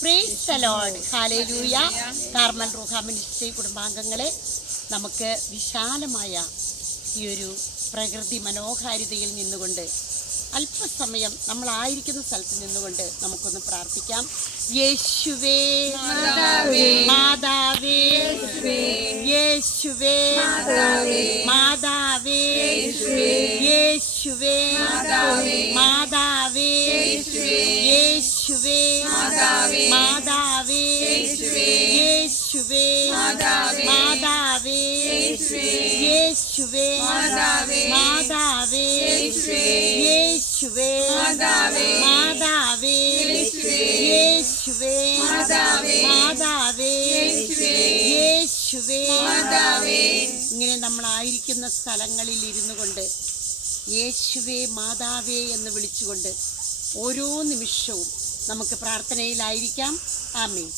Praise the Lord. Hallelujah. Carmel റൂഹ ministry കുടുംബാംഗങ്ങളെ, നമുക്ക് വിശാലമായ ഈ ഒരു പ്രകൃതി മനോഹാരിതയിൽ നിന്നുകൊണ്ട് അല്പസമയം നമ്മളായിരിക്കുന്ന സ്ഥലത്ത് നിന്നുകൊണ്ട് നമുക്കൊന്ന് പ്രാർത്ഥിക്കാം. യേശുവേ മാതാവേ, യേശുവേ മാതാവേ, യേശുവേ മാതാവേ, യേശുവേ മാതാവേ, യേശുവേ മാതാവേ, യേശുവേ മാതാവേ, യേശുവേ മാതാവേ, യേശുവേ മാതാവേ, യേശുവേ. ഇങ്ങനെ നമ്മളായിരിക്കുന്ന സ്ഥലങ്ങളിൽ ഇരുന്നു കൊണ്ട് യേശുവേ മാതാവേ എന്ന് വിളിച്ചുകൊണ്ട് ഓരോ നിമിഷവും നമുക്ക് പ്രാർത്ഥനയിലായിരിക്കാം. ആമേൻ.